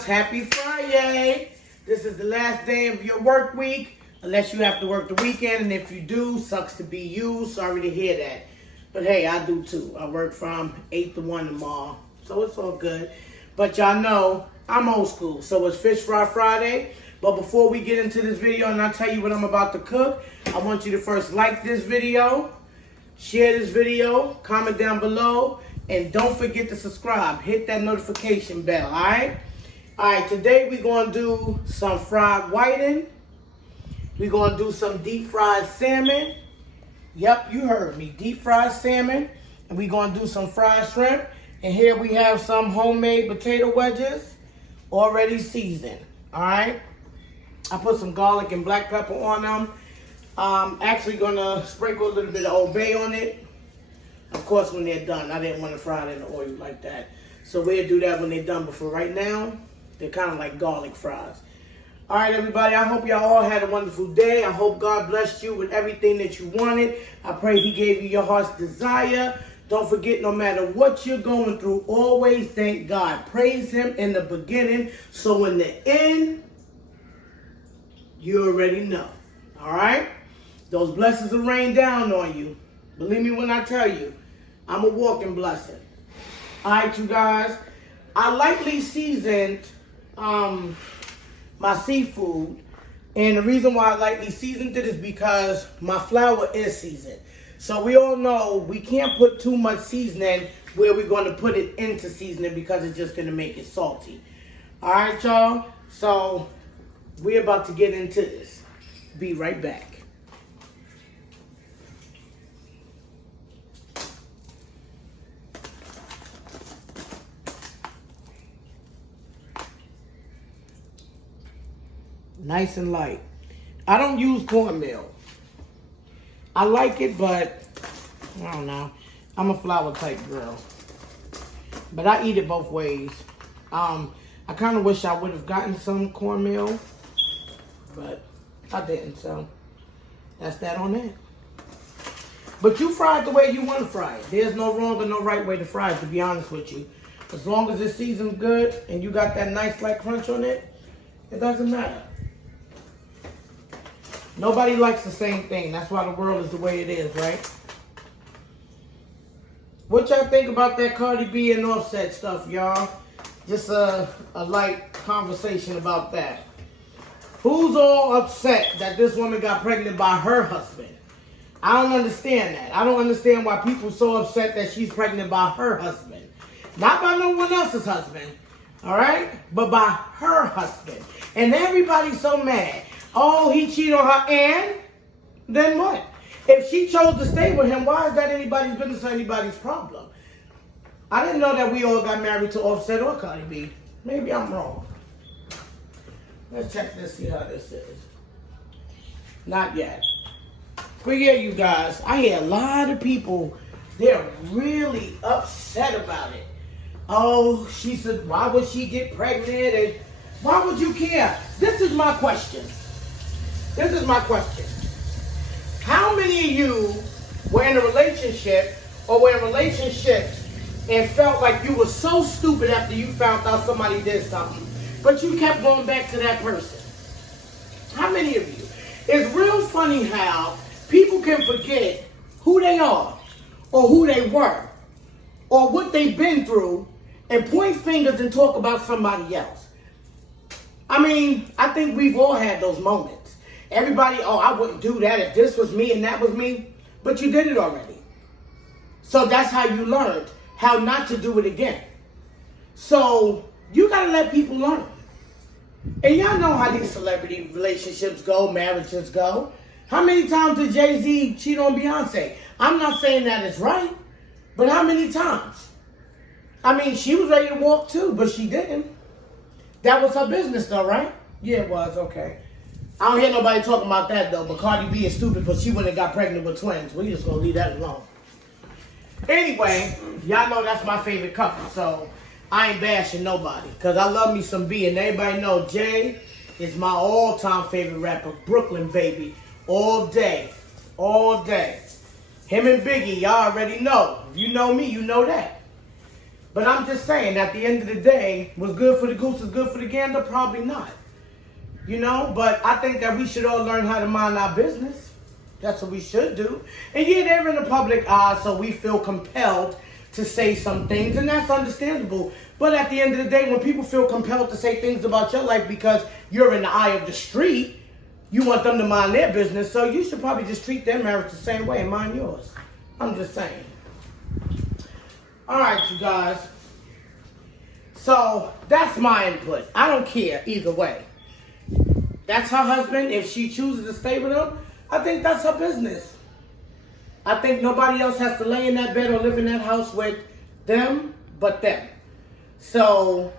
guys, happy Friday. This is the last day of your work week, unless you have to work the weekend, and if you do, sucks to be you. Sorry to hear that. But hey, I do too. I work from 8 to 1 tomorrow, so it's all good. But y'all know, I'm old school, so it's Fish Fry Friday. But before we get into this video and I tell you what I'm about to cook, I want you to first like this video, share this video, comment down below, and don't forget to subscribe. Hit that notification bell, all right? All right, today we're going to do some fried whiting. We're going to do some deep fried salmon. Yep, you heard me, deep fried salmon. And we're going to do some fried shrimp. And here we have some homemade potato wedges already seasoned, all right? I put some garlic and black pepper on them. Actually going to sprinkle a little bit of Old Bay on it. Of course, when they're done. I didn't want to fry it in the oil like that. So we'll do that when they're done. But for right now, they're kind of like garlic fries. All right, everybody. I hope y'all all had a wonderful day. I hope God blessed you with everything that you wanted. I pray He gave you your heart's desire. Don't forget, no matter what you're going through, always thank God. Praise Him in the beginning. So in the end, you already know. All right? Those blessings will rain down on you. Believe me when I tell you, I'm a walking blessing. All right, you guys. I lightly seasoned my seafood. And the reason why I lightly seasoned it is because my flour is seasoned. So we all know we can't put too much seasoning where we're going to put it into seasoning because it's just going to make it salty. All right, y'all. So we're about to get into this. Be right back. Nice and light. I don't use cornmeal. I like it, but I don't know. I'm a flour type girl. But I eat it both ways. I kind of wish I would have gotten some cornmeal, but I didn't, so that's that on that. But you fry it the way you want to fry it. There's no wrong or no right way to fry it, to be honest with you. As long as it's seasoned good and you got that nice light crunch on it, it doesn't matter. Nobody likes the same thing. That's why the world is the way it is, right? What y'all think about that Cardi B and Offset stuff, y'all? Just a light conversation about that. Who's all upset that this woman got pregnant by her husband? I don't understand that. I don't understand why people are so upset that she's pregnant by her husband. Not by no one else's husband, all right? But by her husband. And everybody's so mad. Oh, he cheated on her, and then what? If she chose to stay with him, why is that anybody's business or anybody's problem? I didn't know that we all got married to Offset or Cardi B. Maybe I'm wrong. Let's check this, see how this is. Not yet. But yeah, you guys, I hear a lot of people, they're really upset about it. Oh, she said, why would she get pregnant? And why would you care? This is my question. This is my question. How many of you were in a relationship or were in relationships and felt like you were so stupid after you found out somebody did something, but you kept going back to that person? How many of you? It's real funny how people can forget who they are or who they were or what they've been through and point fingers and talk about somebody else. I mean, I think we've all had those moments. Everybody, oh, I wouldn't do that if this was me and that was me. But you did it already. So that's how you learned how not to do it again. So you got to let people learn. And y'all know how these celebrity relationships go, marriages go. How many times did Jay-Z cheat on Beyonce? I'm not saying that it's right, but how many times? I mean, she was ready to walk too, but she didn't. That was her business though, right? Yeah, it was, okay. I don't hear nobody talking about that though, but Cardi B is stupid because she went and got pregnant with twins. We just gonna leave that alone. Anyway, y'all know that's my favorite couple, so I ain't bashing nobody because I love me some B, and everybody know Jay is my all-time favorite rapper, Brooklyn baby, all day, all day. Him and Biggie, y'all already know. If you know me, you know that. But I'm just saying, at the end of the day, what's good for the goose is good for the gander? Probably not. You know, but I think that we should all learn how to mind our business. That's what we should do. And yeah, they're in the public eye, so we feel compelled to say some things, and that's understandable. But at the end of the day, when people feel compelled to say things about your life because you're in the eye of the street, you want them to mind their business, so you should probably just treat their marriage the same way and mind yours. I'm just saying. All right, you guys. So that's my input. I don't care either way. That's her husband. If she chooses to stay with him, I think that's her business. I think nobody else has to lay in that bed or live in that house with them but them. So,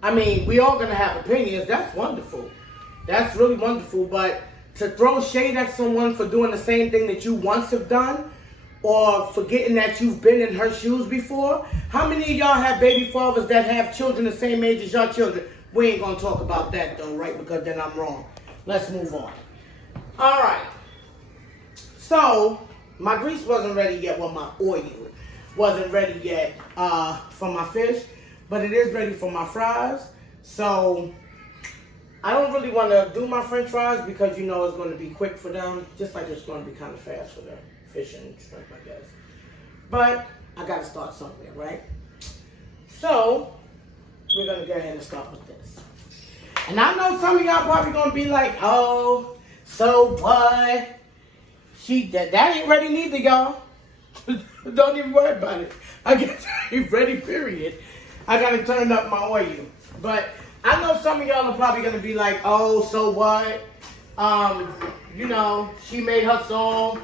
I mean, we all going to have opinions. That's wonderful. That's really wonderful. But to throw shade at someone for doing the same thing that you once have done, or forgetting that you've been in her shoes before. How many of y'all have baby fathers that have children the same age as your children? We ain't going to talk about that though, right? Because then I'm wrong. Let's move on. All right. So, my grease wasn't ready yet. Well, my oil wasn't ready yet for my fish. But it is ready for my fries. So, I don't really want to do my french fries because you know it's going to be quick for them. Just like it's going to be kind of fast for them. Fish and shrimp, I guess. But I got to start somewhere, right? So, we're going to go ahead and start with this. And I know some of y'all probably going to be like, oh, so what? That ain't ready neither, y'all. Don't even worry about it. I guess I ain't ready, period. I got to turn up my oil. But I know some of y'all are probably going to be like, oh, so what? You know, she made her song.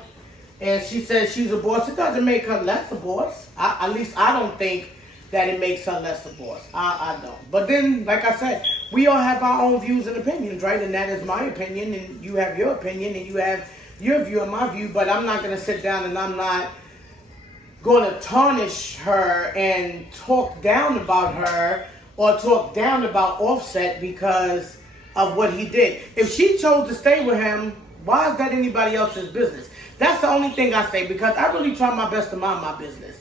And she says she's a boss. It doesn't make her less a boss. At least I don't think that it makes her less a boss. I don't. But then, like I said, we all have our own views and opinions, right? And that is my opinion, and you have your opinion, and you have your view and my view. But I'm not going to sit down and I'm not going to tarnish her and talk down about her or talk down about Offset because of what he did. If she chose to stay with him, why is that anybody else's business? That's the only thing I say because I really try my best to mind my business.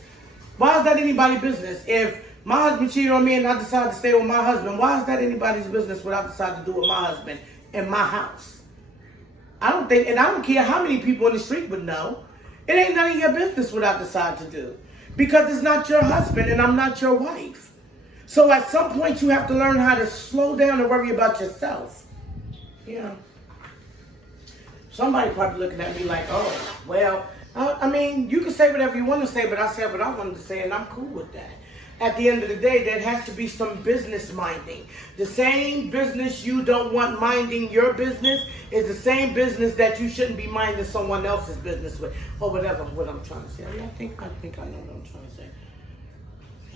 Why is that anybody's business? If my husband cheated on me and I decide to stay with my husband, why is that anybody's business what I decide to do with my husband in my house? I don't think, and I don't care how many people in the street would know. It ain't none of your business what I decide to do. Because it's not your husband and I'm not your wife. So at some point you have to learn how to slow down and worry about yourself. You know. Somebody probably looking at me like, oh, well, I mean, you can say whatever you want to say, but I said what I wanted to say, and I'm cool with that. At the end of the day, there has to be some business minding. The same business you don't want minding your business is the same business that you shouldn't be minding someone else's business with, or whatever what I'm trying to say. I mean, I think I know what I'm trying to say.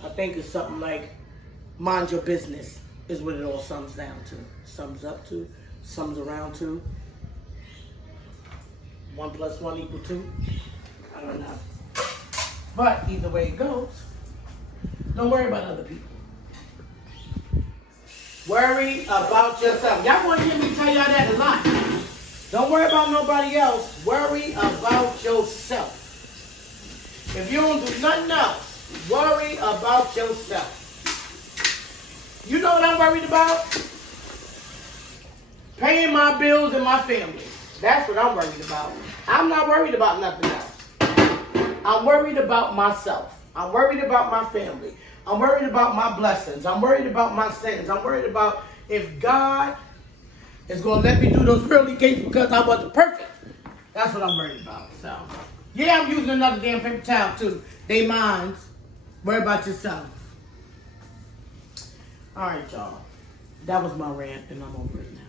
I think it's something like, mind your business is what it all sums down to, sums up to, sums around to. 1 + 1 = 2. I don't know. But either way it goes, don't worry about other people. Worry about yourself. Y'all want to hear me tell y'all that a lot. Don't worry about nobody else. Worry about yourself. If you don't do nothing else, worry about yourself. You know what I'm worried about? Paying my bills and my family. That's what I'm worried about. I'm not worried about nothing else. I'm worried about myself. I'm worried about my family. I'm worried about my blessings. I'm worried about my sins. I'm worried about if God is going to let me do those pearly gates because I wasn't perfect. That's what I'm worried about. So, yeah, I'm using another damn paper towel too. They minds. Worry about yourself. All right, y'all. That was my rant, and I'm over it now.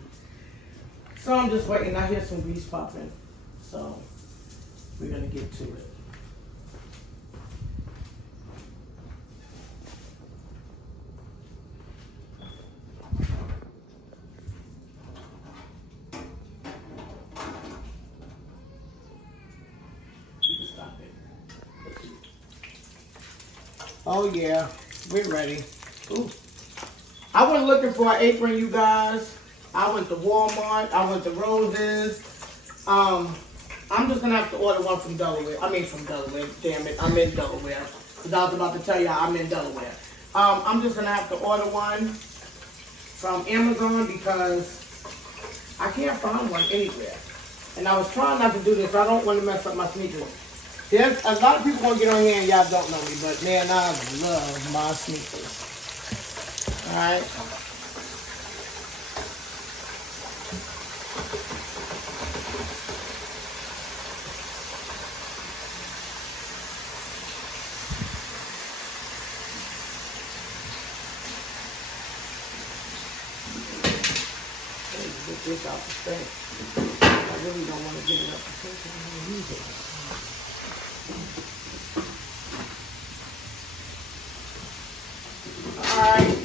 So I'm just waiting. I hear some grease popping. So we're going to get to it. You can stop it. Oh yeah, we're ready. Ooh. I went looking for an apron, you guys. I went to Walmart. I went to Rose's. I'm just going to have to order one from Delaware. I mean from Delaware. Damn it. I'm in Delaware. Because I was about to tell you I'm in Delaware. I'm just going to have to order one from Amazon because I can't find one anywhere. And I was trying not to do this. I don't want to mess up my sneakers. There's a lot of people going to get on here and y'all don't know me. But man, I love my sneakers. Alright. Get this out the sink. I really don't want to get it up the sink. I'm going to use it. Alright.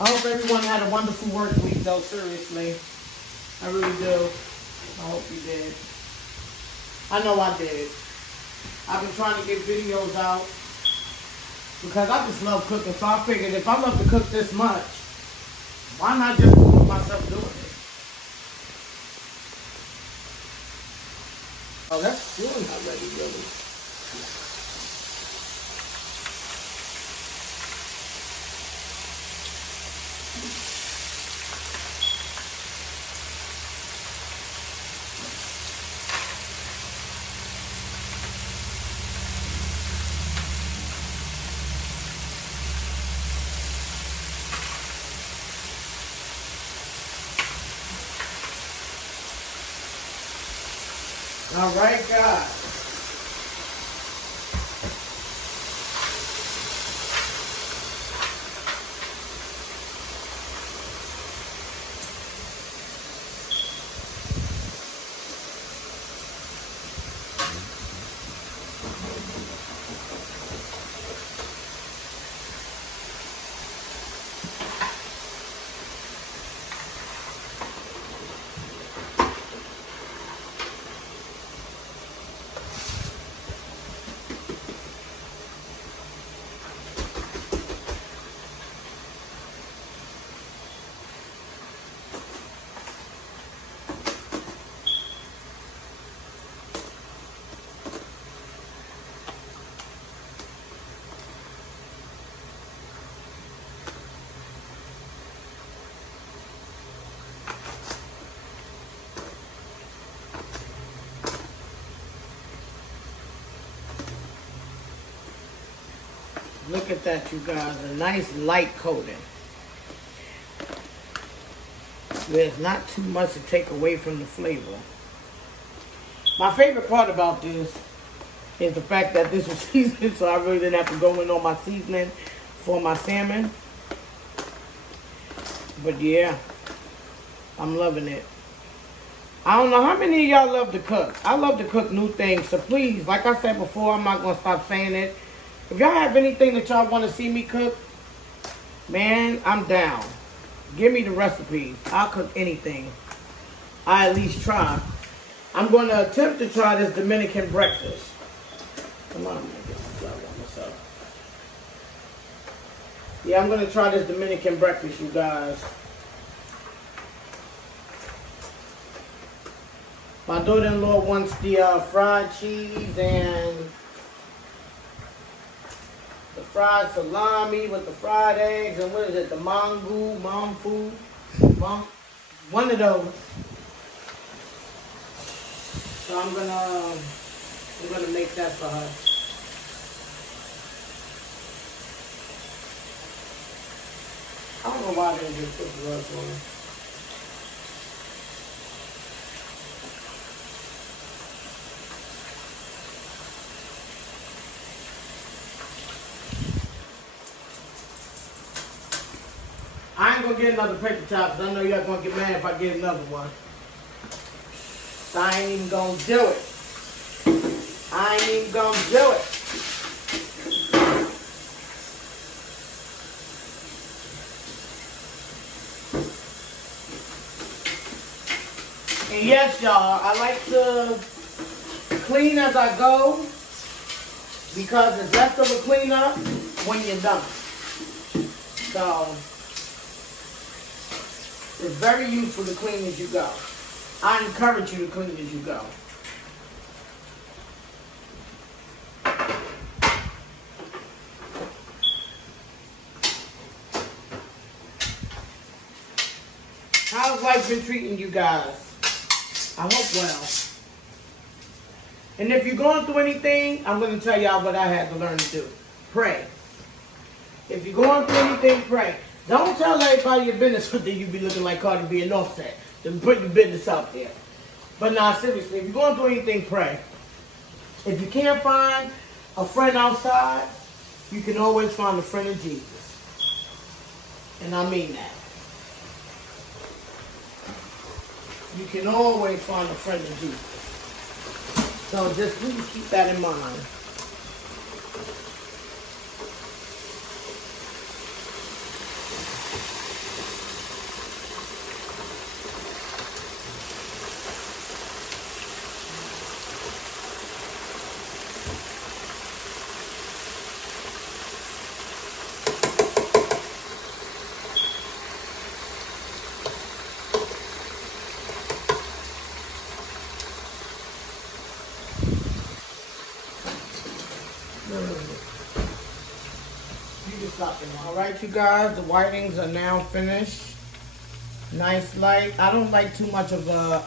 I hope everyone had a wonderful work week though, seriously. I really do. I hope you did. I know I did. I've been trying to get videos out because I just love cooking. So I figured if I love to cook this much, why not just put myself doing it? Oh, that's still not ready, really. All right, guys. Look at that, you guys. A nice light coating. There's not too much to take away from the flavor. My favorite part about this is the fact that this was seasoned, so I really didn't have to go in on my seasoning for my salmon. But yeah, I'm loving it. I don't know how many of y'all love to cook. I love to cook new things, so please, like I said before, I'm not going to stop saying it. If y'all have anything that y'all want to see me cook, man, I'm down. Give me the recipes. I'll cook anything. I at least try. I'm going to attempt to try this Dominican breakfast. Come on, I'm going to get myself. Yeah, I'm going to try this Dominican breakfast, you guys. My daughter-in-law wants the fried cheese and the fried salami with the fried eggs and what is it, the mango, one of those. So I'm gonna make that for her. I don't know why I didn't just put the rest on. I ain't gonna get another paper towel because I know y'all gonna get mad if I get another one. I ain't even gonna do it. I ain't even gonna do it. And yes, y'all, I like to clean as I go because it's leftover cleanup when you're done. So It's very useful to clean as you go. I encourage you to clean as you go. How's life been treating you guys? I hope well. And if you're going through anything, I'm going to tell y'all what I had to learn to do. Pray. If you're going through anything, pray. Don't tell everybody your business, but then you be looking like Cardi B and Offset. Then put your business out there. But nah, seriously, if you're going through anything, pray. If you can't find a friend outside, you can always find a friend of Jesus. And I mean that. You can always find a friend of Jesus. So just please keep that in mind. Alright you guys, the whitings are now finished. Nice light. I don't like too much of a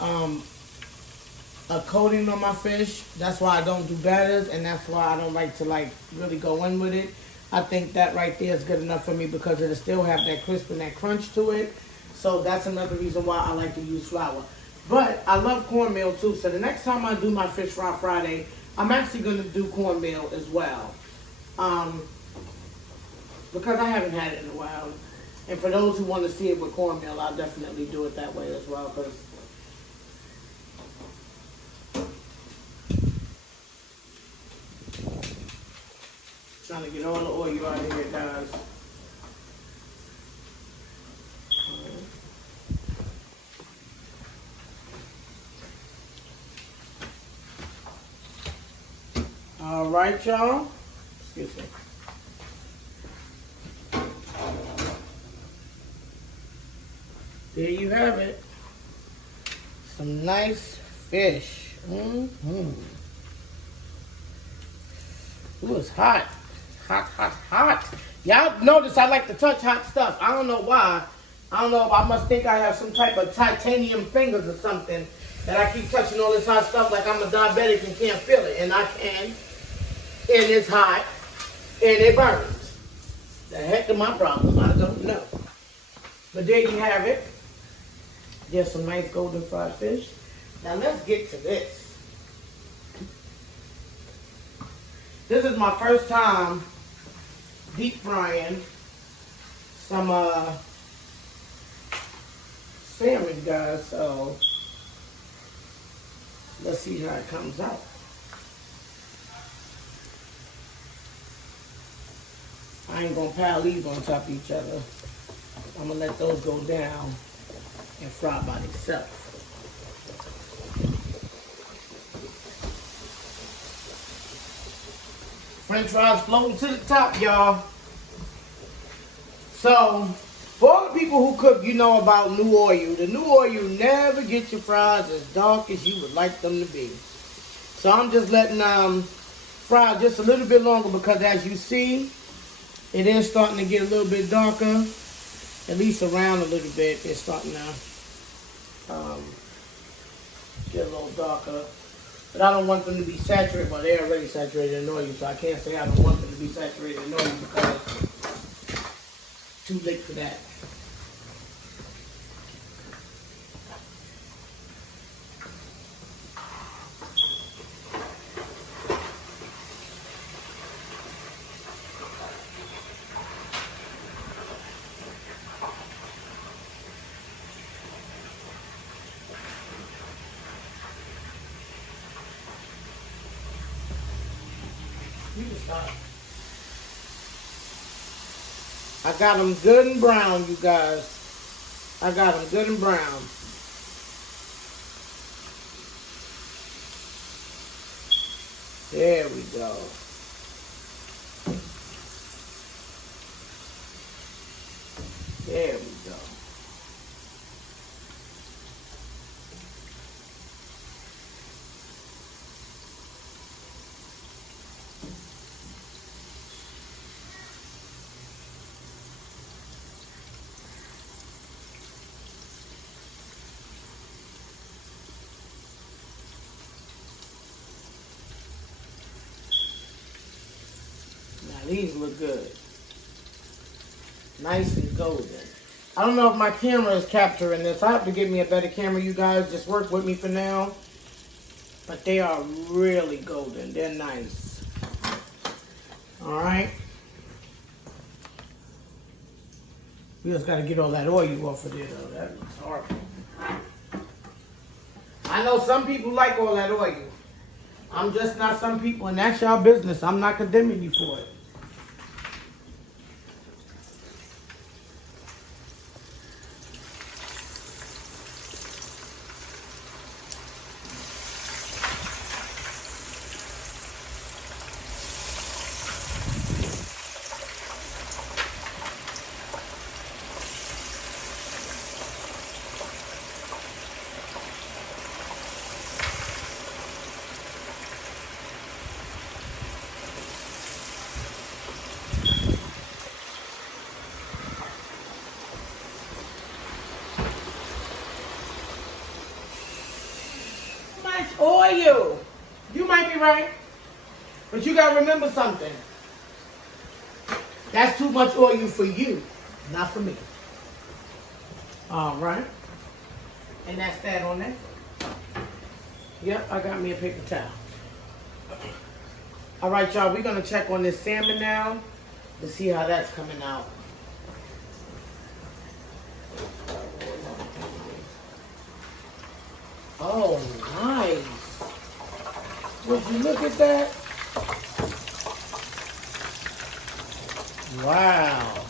coating on my fish. That's why I don't do batters, and that's why I don't like to really go in with it. I think that right there is good enough for me because it'll still have that crisp and that crunch to it. So that's another reason why I like to use flour. But I love cornmeal too, so the next time I do my Fish Fry Friday, I'm actually going to do cornmeal as well. Because I haven't had it in a while. And for those who want to see it with cornmeal, I'll definitely do it that way as well. Cause trying to get all the oil out of here, guys. All right, y'all. Excuse me. There you have it. Some nice fish. Ooh, it's hot. Hot, hot, hot. Y'all notice I like to touch hot stuff. I don't know why. I don't know. I must think I have some type of titanium fingers or something that I keep touching all this hot stuff like I'm a diabetic and can't feel it. And I can. And it's hot. And it burns. The heck is my problem? I don't know. But there you have it. There's some nice golden fried fish. Now let's get to this. This is my first time deep frying some salmon, guys. So let's see how it comes out. I ain't gonna pile these on top of each other. I'm gonna let those go down and fry by themselves. French fries floating to the top, y'all. So, for all the people who cook, you know about new oil. The new oil never gets your fries as dark as you would like them to be. So I'm just letting fry just a little bit longer because as you see, it is starting to get a little bit darker. At least around a little bit. It's starting to get a little darker. But I don't want them to be saturated. Well, they're already saturated in oil, so I can't say I don't want them to be saturated in oil because it's too late for that. You can stop. I got them good and brown, you guys. I got them good and brown. There we go. There we go. Now these look good. Nice and golden. I don't know if my camera is capturing this. I have to get me a better camera, you guys. Just work with me for now. But they are really golden. They're nice. Alright. We just got to get all that oil off of there, though. That looks horrible. I know some people like all that oil. I'm just not some people, and that's y'all business. I'm not condemning you for it. Oil. You might be right, but you gotta remember something. That's too much oil for you, not for me. All right, and that's that on that. Yep, I got me a paper towel. All right, y'all, we're gonna check on this salmon now to see how that's coming out. Oh, nice. Would you look at that? Wow.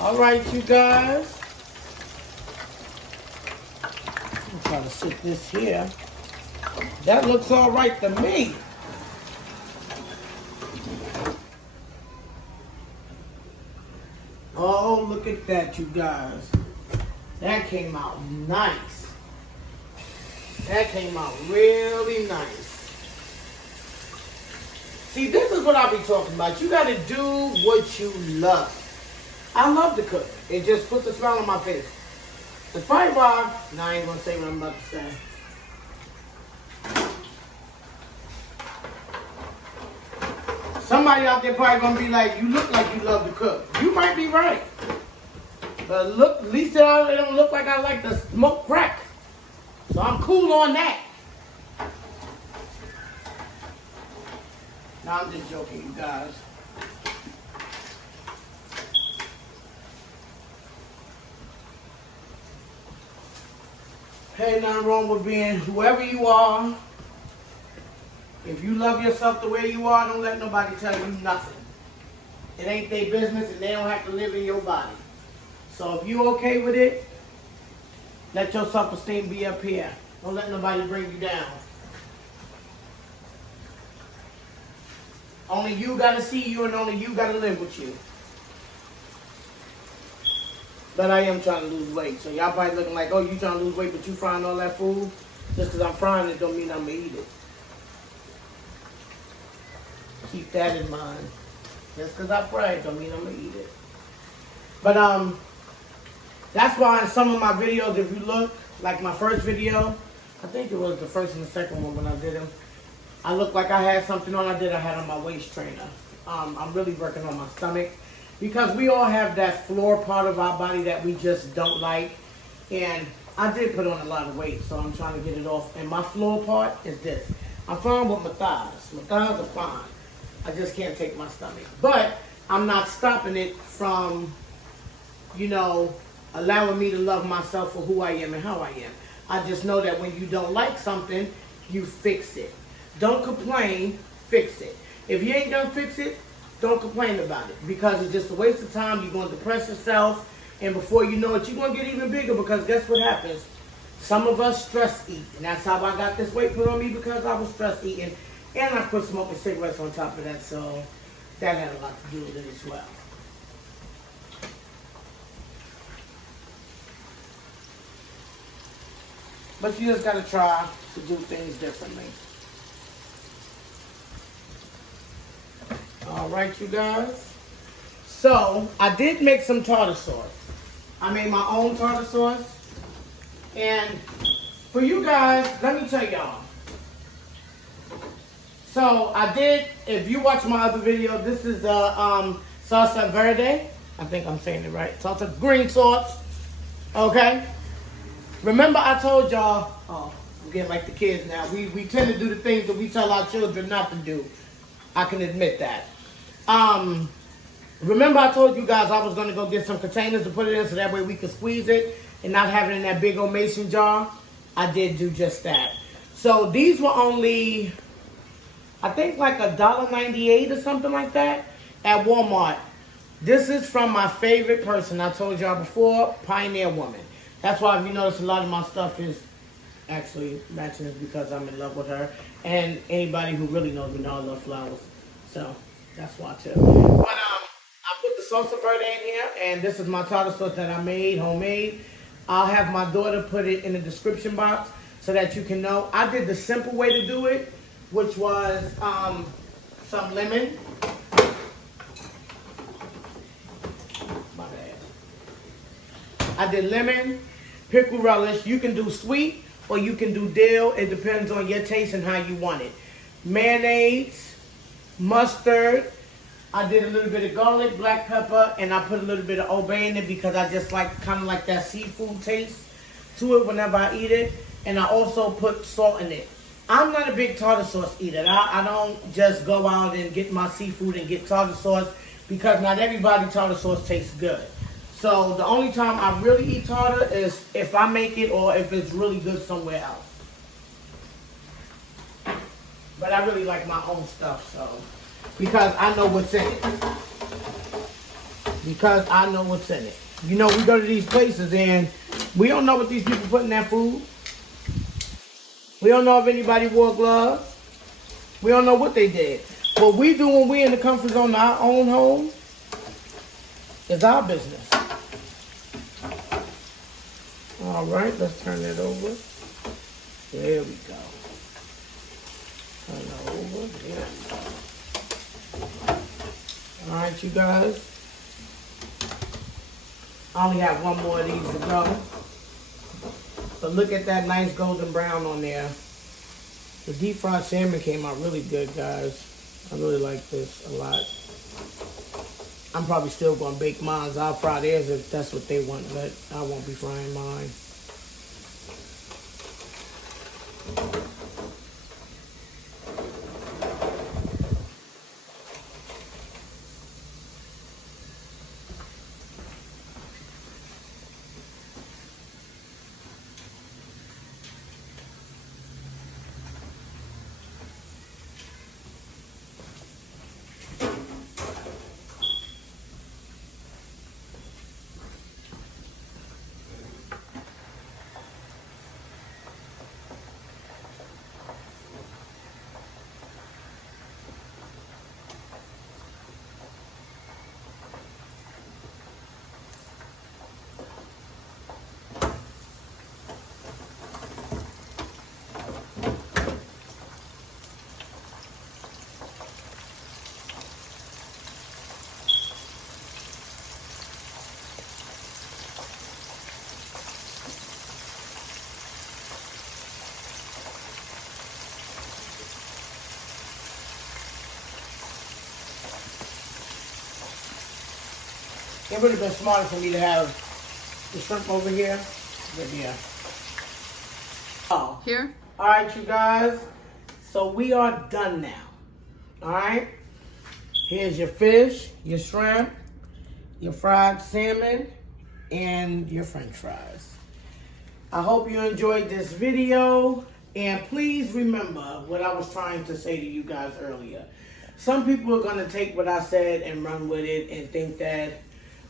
All right, you guys. I'm trying to sit this here. That looks all right to me. Oh, look at that, you guys. That came out nice. That came out really nice. See, this is what I be talking about. You got to do what you love. I love to cook. It just puts a smile on my face. It's probably why, I ain't going to say what I'm about to say. Somebody out there probably going to be like, you look like you love to cook. You might be right. But look, at least it don't look like I like to smoke crack. So I'm cool on that. No, I'm just joking, you guys. Hey, nothing wrong with being whoever you are. If you love yourself the way you are, don't let nobody tell you nothing. It ain't their business and they don't have to live in your body. So if you okay with it, let your self-esteem be up here. Don't let nobody bring you down. Only you got to see you and only you got to live with you. But I am trying to lose weight. So y'all probably looking like, oh, you trying to lose weight, but you frying all that food? Just because I'm frying it don't mean I'm going to eat it. Keep that in mind. Just because I fry it don't mean I'm going to eat it. But that's why in some of my videos, if you look, like my first video, I think it was the first and the second one when I did them, I looked like I had something on. I had on my waist trainer. I'm really working on my stomach because we all have that floor part of our body that we just don't like. And I did put on a lot of weight, so I'm trying to get it off. And my floor part is this. I'm fine with my thighs. My thighs are fine. I just can't take my stomach. But I'm not stopping it from, you know, allowing me to love myself for who I am and how I am. I just know that when you don't like something, you fix it. Don't complain, fix it. If you ain't gonna fix it, don't complain about it because it's just a waste of time. You're gonna depress yourself, and before you know it, you're gonna get even bigger because guess what happens? Some of us stress eat, and that's how I got this weight put on me because I was stress eating, and I quit smoking cigarettes on top of that, so that had a lot to do with it as well. But you just gotta try to do things differently. All right, you guys. So I did make some tartar sauce. I made my own tartar sauce. And for you guys, let me tell y'all. So I did, if you watch my other video, this is the salsa verde. I think I'm saying it right. Salsa green sauce. Okay. Remember I told y'all, oh, I'm getting like the kids now. We tend to do the things that we tell our children not to do. I can admit that. Remember I told you guys I was going to go get some containers to put it in so that way we could squeeze it and not have it in that big old mason jar? I did do just that. So these were only, I think like $1.98 or something like that at Walmart. This is from my favorite person. I told y'all before, Pioneer Woman. That's why if you notice a lot of my stuff is actually matching, is because I'm in love with her. And anybody who really knows me know I love flowers. So that's why too. But I put the salsa verde in here, and this is my tartar sauce that I made, homemade. I'll have my daughter put it in the description box so that you can know. I did the simple way to do it, which was some lemon. My bad. I did lemon, pickle relish. You can do sweet or you can do dill. It depends on your taste and how you want it. Mayonnaise, mustard. I did a little bit of garlic, black pepper, and I put a little bit of Old Bay in it because I just like kind of like that seafood taste to it whenever I eat it. And I also put salt in it. I'm not a big tartar sauce eater. I don't just go out and get my seafood and get tartar sauce because not everybody tartar sauce tastes good. So the only time I really eat tartar is if I make it or if it's really good somewhere else. But I really like my own stuff, so. Because I know what's in it. Because I know what's in it. You know, we go to these places and we don't know what these people put in their food. We don't know if anybody wore gloves. We don't know what they did. What we do when we in the comfort zone of our own home is our business. All right, let's turn that over. There we go. Turn that over. There we go. All right, you guys. I only have one more of these to go. But look at that nice golden brown on there. The deep fried salmon came out really good, guys. I really like this a lot. I'm probably still going to bake mine. I'll fry theirs if that's what they want, but I won't be frying mine. It would have been smarter for me to have the shrimp over here. But yeah. Oh. Here? All right, you guys. So we are done now. All right. Here's your fish, your shrimp, your fried salmon, and your french fries. I hope you enjoyed this video. And please remember what I was trying to say to you guys earlier. Some people are going to take what I said and run with it and think that,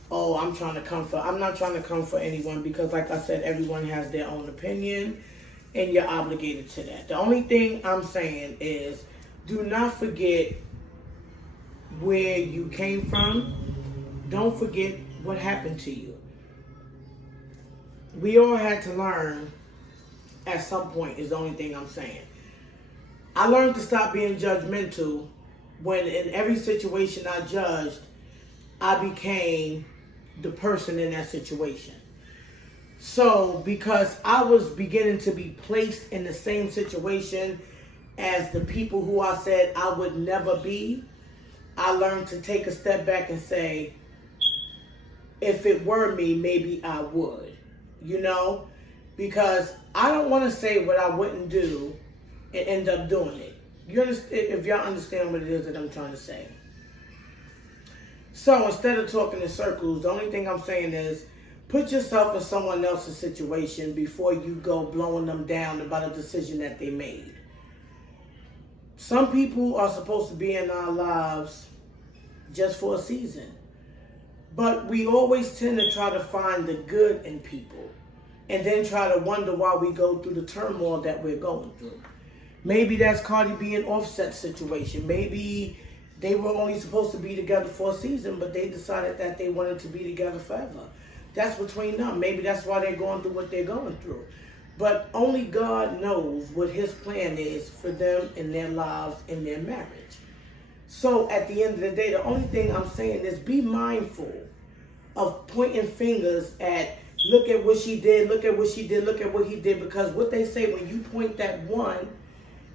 oh, I'm trying to comfort. I'm not trying to comfort anyone because, like I said, everyone has their own opinion and you're obligated to that. The only thing I'm saying is do not forget where you came from. Don't forget what happened to you. We all had to learn at some point is the only thing I'm saying. I learned to stop being judgmental when in every situation I judged, I became the person in that situation. So because I was beginning to be placed in the same situation as the people who I said I would never be, I learned to take a step back and say, if it were me, maybe I would, you know? Because I don't want to say what I wouldn't do and end up doing it. You understand? If y'all understand what it is that I'm trying to say. So instead of talking in circles, the only thing I'm saying is put yourself in someone else's situation before you go blowing them down about a decision that they made. Some people are supposed to be in our lives just for a season. But we always tend to try to find the good in people and then try to wonder why we go through the turmoil that we're going through. Maybe that's Cardi B and Offset situation. Maybe they were only supposed to be together for a season, but they decided that they wanted to be together forever. That's between them. Maybe that's why they're going through what they're going through. But only God knows what his plan is for them in their lives, in their marriage. So at the end of the day, the only thing I'm saying is be mindful of pointing fingers at, look at what she did, look at what she did, look at what he did. Because what they say, when you point that one,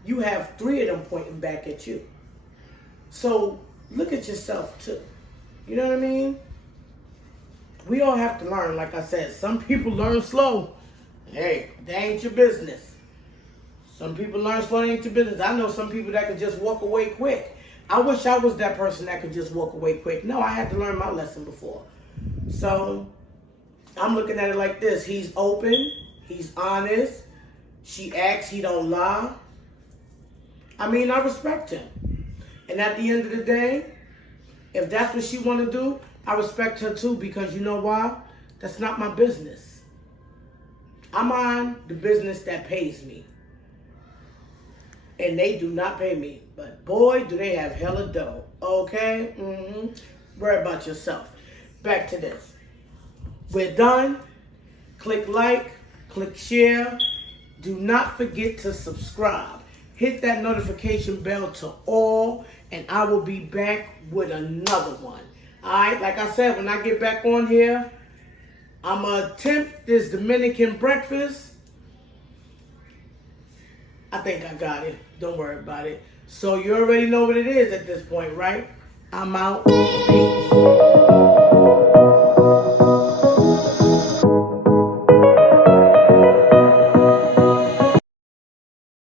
you have three of them pointing back at you. So look at yourself too. You know what I mean? We all have to learn, like I said. Some people learn slow. Hey, that ain't your business. Some people learn slow, that ain't your business. I know some people that can just walk away quick. I wish I was that person that could just walk away quick. No, I had to learn my lesson before. So I'm looking at it like this. He's open. He's honest. She acts. He don't lie. I mean, I respect him. And at the end of the day, if that's what she want to do, I respect her too, because you know why? That's not my business. I'm on the business that pays me. And they do not pay me. But boy, do they have hella dough. Okay? Worry about yourself. Back to this. We're done. Click like. Click share. Do not forget to subscribe. Hit that notification bell to all. And I will be back with another one. Alright? Like I said, when I get back on here, I'm going to attempt this Dominican breakfast. I think I got it. Don't worry about it. So you already know what it is at this point, right? I'm out. Peace.